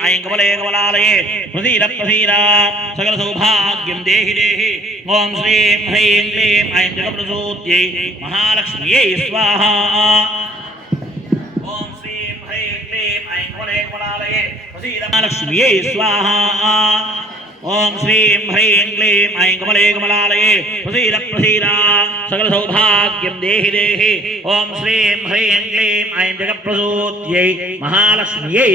ऐं कमले कमलालये प्रसीद प्रसीद सकल सौभाग्यं देहि देहि ओम श्रीं ह्रीं क्लीं ऐं जगप्रसूत्यै महालक्ष्म्यै स्वाहा ओम श्रीं ह्रीं क्लीं ऐं कमले कमलालये प्रसीद महालक्ष्म्यै स्वाहा ओम श्रीं ह्रीं क्लीं ऐं कमले कमलालये प्रसीद प्रसीद सकल सौभाग्यं देहि देहि ओम श्रीं ह्रीं क्लीं ऐं जगप्रसूत्यै महालक्ष्म्यै